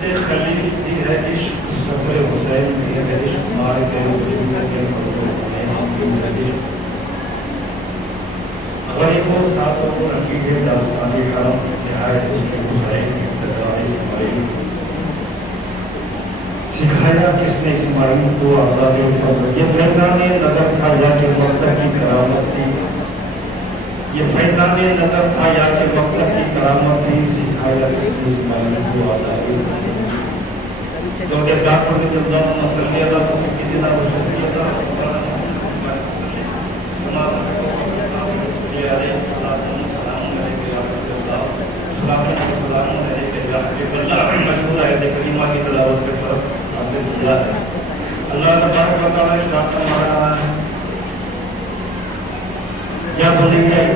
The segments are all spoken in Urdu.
خلیفی ہے عشق سفر حسین بھی ہے عشق مار کے غریبوں ساتھوں کو عقیدے داستانی حرم نہایت اس میں حسین کی ابتدائی اسماعیل سکھایا کس نے اسماعیل کو آزاد فضل یہ فیضان نظر تھا یا کہ وقت کی کرامت تھی یہ فیضان نظر تھا یا کہ وقت کی کرامت تھی سکھایا کس نے اسماعیل کو آزاد کیونکہ ڈاکٹر نے جو دم مسئلہ تھا تو سکتی تھا وہ سکتی تھا مشہور ہے کریمہ کی تلاوت کے طرف حاصل کیا ہے اللہ تبارک و تعالیٰ نے ڈاکٹر مارا ہے کیا بولیں گے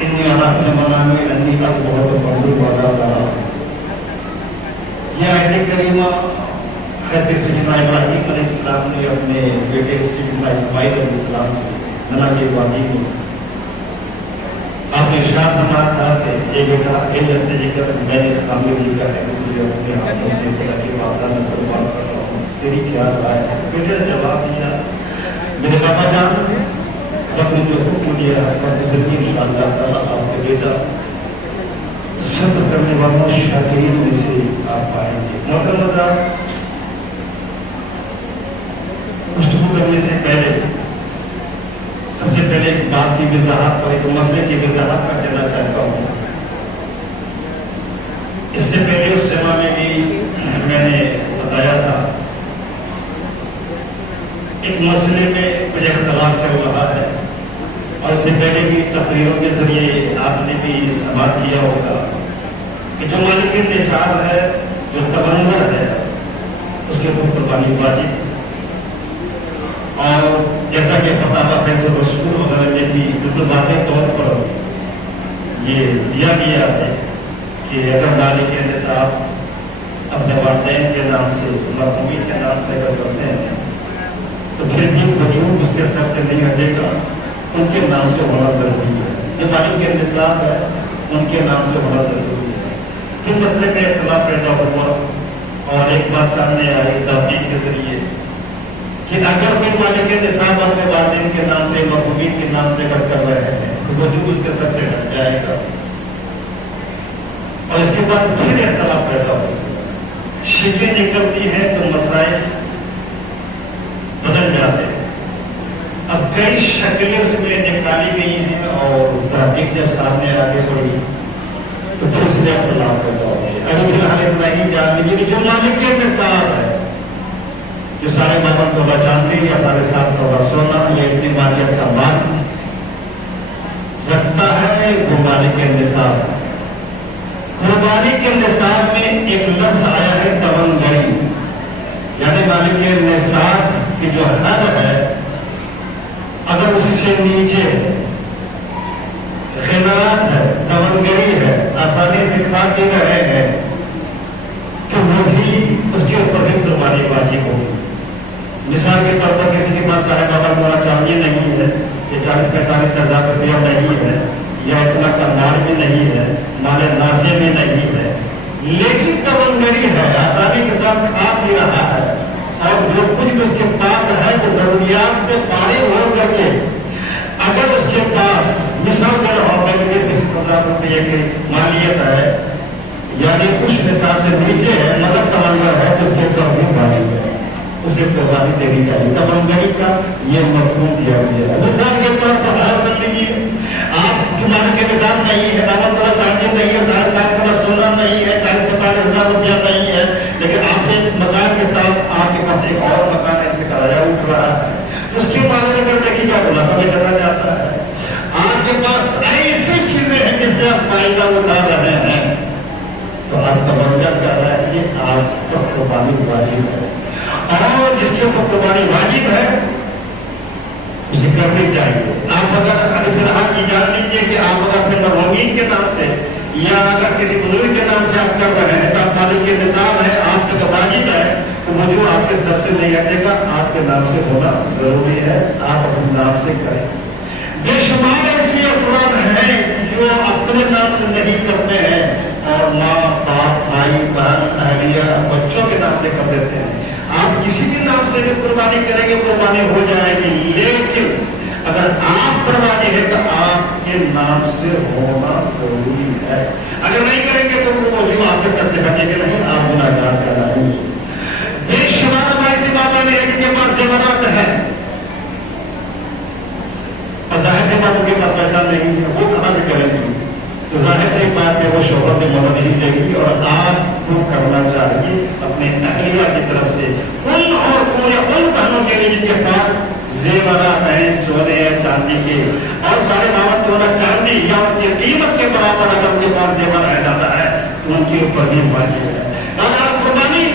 انی آنکھ میں منامی انی از بہت مندر والا رہا یہ آیت کریمہ حضرت سیدنا ابراہیم علیہ السلام نے اپنے بیٹے سیدنا اسماعیل علیہ السلام سے ننا کے وادی میں آپ نے ارشاد فرمایا تھا کہ یہ بیٹا میں نے خامی لکھا ہے مجھے اپنے ہاتھوں سے خدا کی وعدہ میں قربان کر رہا ہوں تیری کیا رائے ہے بیٹے نے جواب دیا میرے پاپا جان جب نے جو حکم دیا ہے ان شاء اللہ تعالیٰ آپ کے بیٹا صبر کرنے والوں شاکرین میں سے آپ پائیں گے محترم گفتگو کرنے سے پہلے سب سے پہلے ایک بات کی وضاحت اور ایک مسئلے کی وضاحت کر دینا چاہتا ہوں اس سے پہلے اس سیما میں بھی میں نے بتایا تھا ایک مسئلے میں کچھ اختلاف چل رہا ہے اور اس سے پہلے بھی تقریروں کے ذریعے آپ نے بھی سماعت کیا ہوگا کہ جو مالک نصاب ہے جو تبنگر ہے اس کے اوپر قربانی واجب اور جیسا کہ فتح فیض الرسول وغیرہ میں بھی بالکل واضح طور پر یہ دیا گیا ہے کہ اگر مالک نصاب اپنے والدین کے نام سے مرحومین کے نام سے اگر کرتے ہیں تو پھر بھی وجود اس کے سر سے نہیں ہٹے گا ان کے نام سے ہونا ضروری ہے جو مالک نصاب ہے ان کے نام سے ہونا ضروری ہے پھر مسئلے کا اختلاف پیدا ہوا اور ایک بات سامنے آئی تحقیق کے ذریعے کہ اگر کوئی مالک نصاب اپنے والدین کے نام سے مرحومین کے نام سے اگر کر رہے ہیں تو وجود اس کے سر سے ہٹ جائے گا اور اس کے بعد پھر اختلاف پیدا ہو شکلیں نکلتی ہیں تو مسائل بدل جاتے ہیں اب کئی شکلیں اس میں نکالی گئی ہیں اور تحقیق جب سامنے آگے بڑھی تو پھر اس میں اختلاف پیدا ہو گئے ابھی فی الحال اتنا ہی جان لیجیے کہ جو مالک نصاب ہے جو سارے مامان کو جانتے ہیں یا سارے ساتھ کو سونا یہ اتنی مالیت کا مان رکھتا ہے وہ مالک نصاب ہے قربانی کے نصاب میں ایک لفظ آیا ہے تبنگری یعنی مالک نصاب کی جو حد ہے اگر اس سے نیچے خیرات ہے تبنگری ہے آسانی سے کھا کے رہے ہیں تو وہ بھی اس کے اوپر بھی قربانی واجب ہوگی مثال کے طور پر کسی کے پاس صاحب بابا تھوڑا چاہیے نہیں ہے یہ 40-45 ہزار روپیہ نہیں ہے یا اتنا کا مال بھی نہیں ہے مال نافع بھی نہیں ہے لیکن تبنگری ہے آسانی کے ساتھ کھا بھی رہا ہے اور جو کچھ اس کے پاس ہے تو ضروریات سے فارغ ہو کر کے اگر اس کے پاس مثال میں 20,000 روپئے کی مالیت ہے یعنی کچھ نصاب سے نیچے ہے مگر تبنگر ہے اس کے اوپر بھی واجب ہے اسے قربانی دینی چاہیے تبنگری کا یہ مفہوم دیا گیا ہے مثال کے طور پر حال کر لیجیے آپ تمہارے کے نظام نہیں ہے دعوت تھوڑا چاندی نہیں ہے 7.5 تھوڑا سونا نہیں ہے 40-45 ہزار روپیہ نہیں ہے لیکن آپ کے مکان کے ساتھ آپ کے پاس ایک اور مکان ایسے کرایہ اٹھ رہا ہے اس کے مالک کر دیکھیے کیا بولا ہمیں چلا جاتا ہے آپ کے پاس ایسی چیزیں ہیں جس سے آپ فائدہ اٹھا رہے ہیں تو آپ تبنگر کر رہے ہیں یہ آپ پر قربانی واجب ہے اور جس کے اوپر قربانی واجب ہے اسے کرنی چاہیے آپ اگر فی الحال کی جان لیجیے کہ آپ اگر اپنے مرحومین کے نام سے یا اگر کسی بزرگ کے نام سے آپ کر رہے ہیں تو آپ مالک کے نصاب ہے آپ کا واجب ہے تو وہ جو آپ کے سر سے نہیں ہٹے گا آپ کے نام سے ہونا ضروری ہے آپ اپنے نام سے کریں بے شمار ایسی افراد ہیں جو اپنے نام سے نہیں کرتے ہیں اور ماں باپ بھائی بہن اہلیہ بچوں کے نام سے کر دیتے ہیں. آپ کسی بھی نام سے بھی قربانی کریں گے قربانی ہو جائے گی, لیکن اگر آپ قربانی ہے تو آپ کے نام سے ہونا ضروری ہے. اگر نہیں کریں گے تو وہ جو آپ کے سر سے ہٹے گا نہیں, آپ گناہگار کہلائیں گے. بے شمار ہماری بابا میں ایک کے پاس زیورات ہے اور ظاہر سی بات کے پاس پیسہ نہیں ہے, وہ کہاں سے کریں گے؟ تو ظاہر سی بات ہے وہ شوہر سے مدد نہیں لے گی, اور آپ کو کرنا چاہیے اپنے اہلیہ کی طرف سے ان اور ان بہنوں کے لیے جن کے پاس زیورات ہیں سونے یا چاندی کے, اور سارے بابا سونا چاندی یا اس کی قیمت کے برابر اگر ان کے پاس زیور رہ جاتا ہے تو ان کے اوپر بھی واجب ہے. اگر قربانی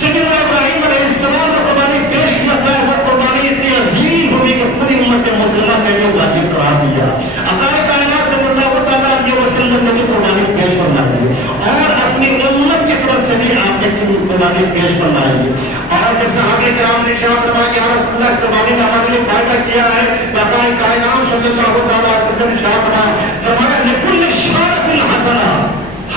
سیدنا ابراہیم علیہ السلام نے قربانی پیش کیا تھا, وہ قربانی اتنی عظیم ہوگی کہ پوری امت مسلمہ کے لیے واجب قرار دیا. عطائے کائنات صلی اللہ تعالیٰ علیہ وسلم نے بھی قربانی پیش کرنا ہے, اور اپنی امت کی طرف سے بھی آپ نے قربانی پیش کرنا ہے. اور جب صحابہ کرام نے ارشاد فرمایا کہ یا رسول اللہ, اس قربانی نے ہمارے لیے فائدہ کیا ہے, عطائے کائنات صلی اللہ تعالیٰ علیہ وسلم نے ارشاد فرمایا لکل شارۃ حسنہ,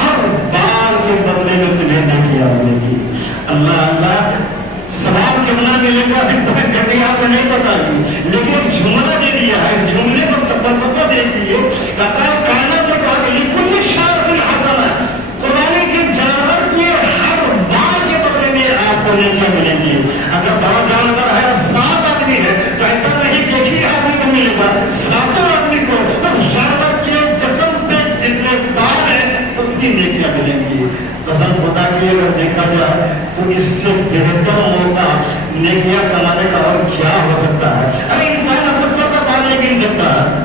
ہر بال کے بدلے میں تمہیں نیکیاں ملے گی. اللہ اللہ سوال کتنا ملے گا صرف گھٹی آپ نے نہیں بتائی, لیکن جملہ دے دیا ہے. اس جملے کو فلسفہ دیکھ لیے, کائنات میں کہا کہ لکل شارۃ حسنہ, قربانی کے جانور کے ہر بال کے بدلے میں آپ کو نیکیاں ملیں گی. اگر بڑا جانور ہے 7 آدمی ہے تو ایسا نہیں کہ ایک ہی آدمی کو ملے گا, 7 آدمی کو. اس جانور کے جسم پہ جتنے بال ہیں اتنی نیکیاں ملیں گی. قسم خدا کی اگر دیکھا جائے تو اس سے بہتر موقع نیکیاں کمانے کا اور کیا ہو سکتا ہے. ارے انسان اپنے سب کا بال نہیں گن سکتا ہے,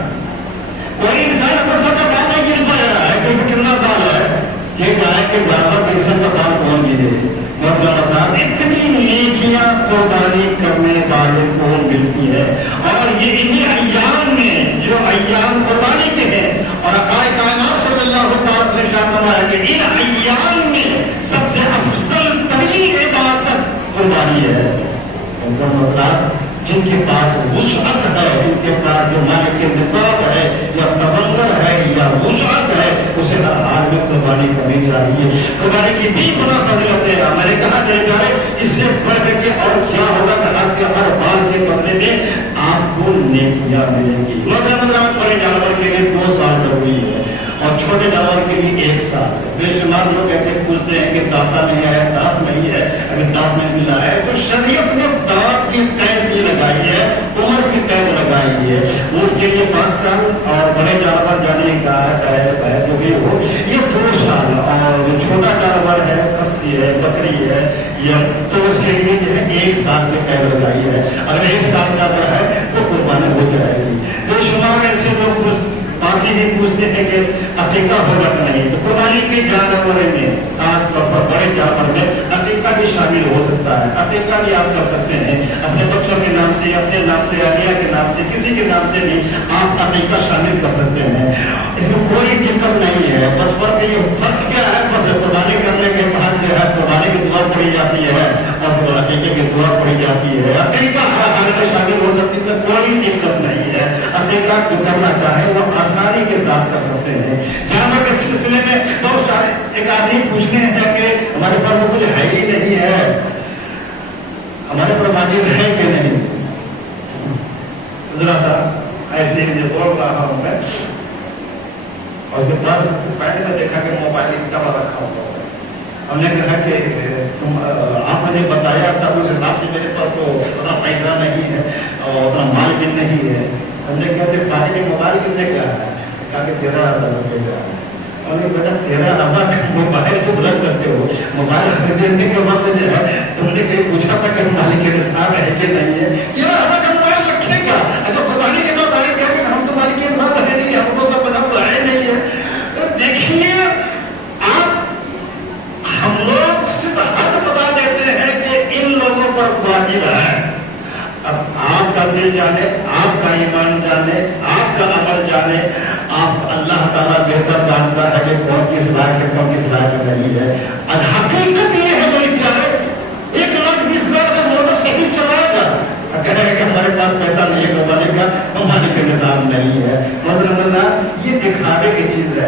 کوئی انسان اپنے سب کا بال نہیں گن پایا ہے کہ اسے کتنا بال ہے. یہ گائے کے برابر کسی کا بال کون ملے, مطلب اتنی نیکیاں قربانی کرنے والے کو ملتی ہے. اور یہ انہیں ایام میں جو ایام قربانی کے ہیں, اور عطائے کائنات صلی اللہ تعالیٰ نے ارشاد فرمایا کہ ان ایام میں سب سے افضل ترین عبادت قربانی ہے. مطلب جن کے پاس وسعت ہے, جن کے پاس جو مالک نصاب ہے یا تبنگر ہے یا وسعت ہے, اسے ہر حال میں قربانی کرنی چاہیے. قربانی کی بھی گنا فضیلتیں ہیں. میں نے کہا کہ اس سے بڑھ کے اور کیا ہوگا کہ آپ کے ہر بال کے بدلے میں آپ کو نیکیاں ملیں گی. مثلاً بڑے جانور کے لیے 2 سال ضروری ہے اور چھوٹے جانور کے لیے 1 سال. بے شمار لوگ ایسے پوچھتے ہیں کہ دانتا نہیں ہے, دانت نہیں ہے. اگر دانت نہیں ملا ہے تو شریعت نے دانت کی قید بھی لگائی ہے, عمر کی قید لگائی ہے. اونٹ کے لیے 5 سال اور بڑے جانور جانے کا جو بھی ہو یہ 2 سال, اور جو چھوٹا جانور ہے خصی ہے, بکری ہے, یا تو اس کے لیے جو ہے 1 سال کی قید لگائی ہے. اگر 1 سال کا ہے تو قربانی ہو جائے گی. بے شمار ایسے لوگ باقی بھی پوچھتے ہیں کہ عقیقہ ہوگا کہ نہیں. تو قربانی کے جانور میں خاص طور پر بڑے جانور میں عقیقہ بھی شامل ہو سکتا ہے. عقیقہ بھی آپ کر سکتے ہیں اپنے بچوں کے نام سے, اپنے نام سے, اہلیہ کے نام سے, کسی کے نام سے بھی آپ عقیقہ شامل کر سکتے ہیں. اس میں کوئی دقت نہیں ہے. بس فرق کیا ہے, بس قربانی کرنے کے بعد جو ہے قربانی کی دعا پڑھی جاتی ہے اور عقیقے کی دعا پڑھی جاتی ہے. عقیقہ ہر حال میں شامل ہو سکتی ہے, کوئی دقت نہیں ہے. عقیقہ جو کرنا چاہے وہ آسانی کے ساتھ کر سکتے ہیں. جانور کے سلسلے میں بہت سارے ایک آدمی پوچھنے ہیں کہ ہمارے پاس کچھ ہے ہی نہیں ہے, ہمارے پر واجب ہے کہ نہیں. ذرا سا ایسے ہی بول رہا ہوں میں, اور اس کے پاس پہلے میں دیکھا کہ موبائل اتنا بڑا رکھا ہوا ہے. ہم نے کہا کہ آپ نے بتایا تھا اس حساب سے میرے پاس تو اتنا پیسہ نہیں ہے اور اتنا مال بھی نہیں ہے. ہم نے کہا کہ پانی کے موبائل کتنے کا ہے, کہا کہ 13,000 روپئے کا ہے. اور یہ بیٹا 13,000 موبائل کو رکھ سکتے ہو. موبائل خریدنے کے وقت جو ہے تم نے کہیں پوچھا تھا کہ مالک کے نصاب ہے کہ نہیں ہے. 13,000 کا موبائل رکھنے کا, اچھا قربانی کے بعد آئے کیا کہ ہم تو مالک کے نصاب ہے نہیں, ہم کو تو پتا تو ہے نہیں ہے. تو دیکھیے آپ, ہم لوگ صرف حد بتا دیتے ہیں کہ ان لوگوں پر واجب ہے. اب آپ کا دل جانے, آپ کا ایمان جانے, آپ کا عمل جانے, آپ اللہ تعالیٰ بہتر جانتا ہے کہ کون کس لائق ہے, کون کس لائق نہیں ہے. اب حقیقت یہ ہے میری پیارے, 1,20,000 کا موٹر سائیکل چلائے گا, کہے گا کہ ہمارے پاس پیسہ نہیں ہے قربانی کا, ہمارے کے نظام نہیں ہے. مطلب یہ دکھاوے کی چیز ہے.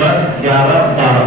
10, 11, 12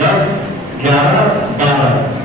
10, 11, 12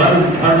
1/3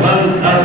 1/3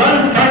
1/3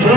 2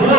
2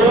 2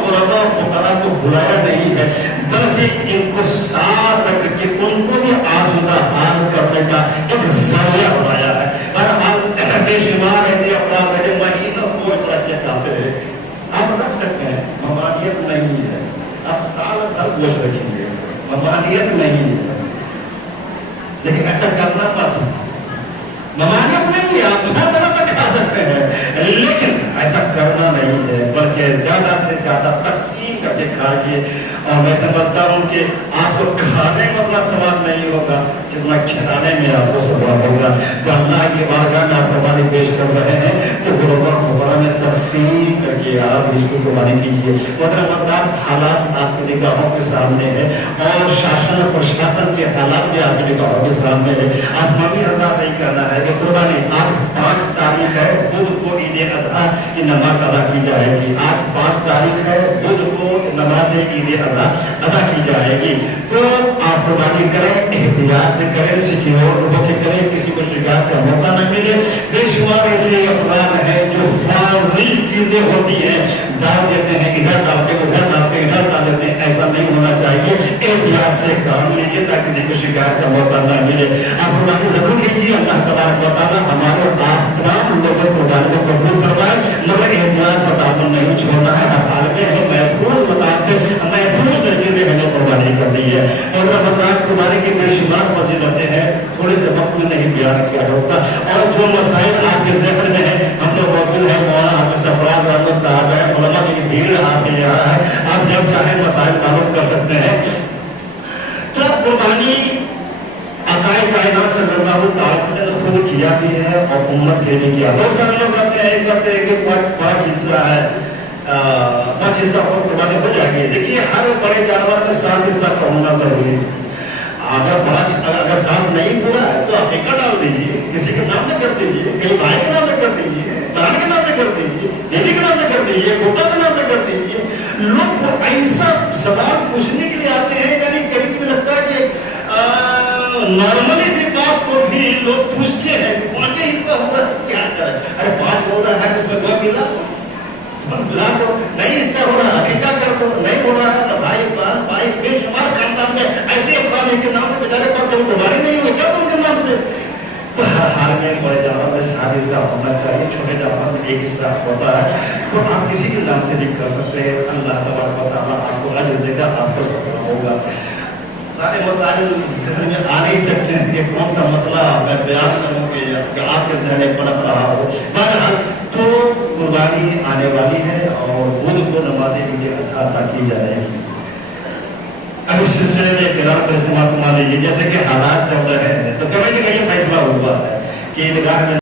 غربا فقراء کو بلایا نہیں ہے، بلکہ ان کو ساتھ رکھ کے ان کو بھی آسودہ حال کرنے کا ایک ذریعہ بنایا ہے۔ اور ہم بے شمار ایسے افراد ہیں جو مہینوں بوجھ رکھ کے کھاتے ہیں، آپ رکھ سکتے ہیں، ممانعت نہیں ہے، آپ سال بھر بوجھ رکھیں گے، ممانعت نہیں ہے، لیکن ایسا کرنا مت، ممانعت نہیں ہے، آپ ہر طرح تک کھا سکتے ہیں، لیکن ایسا کرنا نہیں ہے، بلکہ زیادہ سے زیادہ تقسیم کر کے کھائیے۔ اور میں سمجھتا ہوں کہ آپ کو کھانے میں اتنا ثواب نہیں ہوگا جتنا کھلانے میں آپ کو ثواب ہوگا۔ تو اللہ کی بارگاہ میں آپ قربانی پیش کر رہے ہیں تو غربا فقراء میں تقسیم کر کے آپ اس کی قربانی کیجیے۔ مطلب حالات آپ کی نگاہوں کے سامنے ہے اور شاشن اور پرشاسن کے حالات بھی آپ کی نگاہوں کے سامنے ہے۔ آپ ممی رضا سے ہی کرنا ہے کہ قربانی آج 5 تاریخ ہے، بدھ کو عید اضحیٰ کی نماز ادا کی جائے گی۔ آج 5 تاریخ ہے، بدھ کو نماز عید اضحیٰ ادا کی جائے گی، تو آپ قربانی کریں، احتیاط سے کریں، سیکیور ہو کے کریں، کسی کو شکایت کا موقع نہ ملے۔ بے شمار ایسے افراد ہیں جو فاضل چیزیں ہوتی ہیں ڈال دیتے ہیں، ادھر ڈالتے ادھر ڈالتے ادھر ڈال دیتے ہیں، ایسا نہیں ہونا چاہیے۔ احتیاط سے کام لیجیے تاکہ کسی کو شکایت کا موقع نہ ملے۔ آپ قربانی ضرور کیجیے، اللہ تبارک و تعالیٰ ہمارے آپ تمام لوگوں کو قربانی کو قبول فرمائے، مگر احتیاط بتانا نہیں چھوڑنا ہے، ہر حال میں ہمیں محفوظ بتاتے محفوظ طریقے سے ہمیں قربانی کرنی ہے۔ اور رمضان قربانی کی بے شمار فضیلتیں ہیں، تھوڑے سے وقت میں نہیں بیان کیا ہوتا، اور جو مسائل آپ کے ذہن میں ہیں، ہم تو موجود ہیں، مولانا حافظ افراد احمد صاحب ہے، علماء کی بھیڑ آپ کے یہاں ہے، آپ جب چاہیں مسائل معلوم کر سکتے ہیں۔ تو قربانی عقائد کائنات صلی اللہ علیہ وسلم نے خود کیا بھی ہے اور امت کے لیے کیا۔ بہت سارے لوگ کہتے ہیں کہ 5 حصہ ہے، 5 حصہ اور قربانی ہو جائے گی۔ دیکھیے ہر بڑے جانور میں 7 حصہ کا ہونا ضروری ہے۔ اگر 7 نہیں پورا ہے تو آپ ایک ڈال دیجیے، کسی کے نام سے کر دیجیے، کئی بھائی کے نام سے کر دیجیے، بہن کے نام سے کر دیجیے، بیٹی کے نام سے کر دیجیے، پوتا کے نام سے کر دیجیے۔ لوگ ایسا سوال پوچھنے کے لیے آتے ہیں، یعنی کبھی کبھی لگتا ہے کہ نارملی سی بات کو بھی لوگ پوچھتے ہیں کہ 5 حصہ ہوتا ہے کیا کریں؟ ارے 5 ہو رہا ہے اس میں 2 ملا تو نہیں حصہ ہو رہا ہے، کیا کر دو نہیں ہو رہا ہے، بھائی بہن بھائی بے شمار خاندان میں ایسے افراد ہیں کے نام سے بیچارے پاس تو قربانی نہیں ہوئی، کیا ان کے نام سے؟ تو ہر حال میں بڑے جانور میں 7 حصہ ہونا چاہیے، چھوٹے جانور میں 1 حصہ ہوتا ہے، تو آپ کسی کے نام سے بھی کر سکتے ہیں۔ اللہ تبارک و تعالیٰ آپ کو اجر دے گا، آپ کو سفر ہوگا۔ سارے مسائل ذہن میں آ نہیں سکتے ہیں کہ کون سا مسئلہ میں بیان کروں کہ آپ کے ذہن میں پڑپ رہا ہو۔ بہرحال تو قربانی آنے والی ہے اور بدھ کو نماز عید اضحیٰ ادا کی جائے گی۔ اب اس سلسلے میں قرار پر سماعت فرما لیجیے، جیسے کہ حالات چل رہے ہیں تو کبھی نہ کبھی فیصلہ ہوا ہے کہ عیدگاہ میں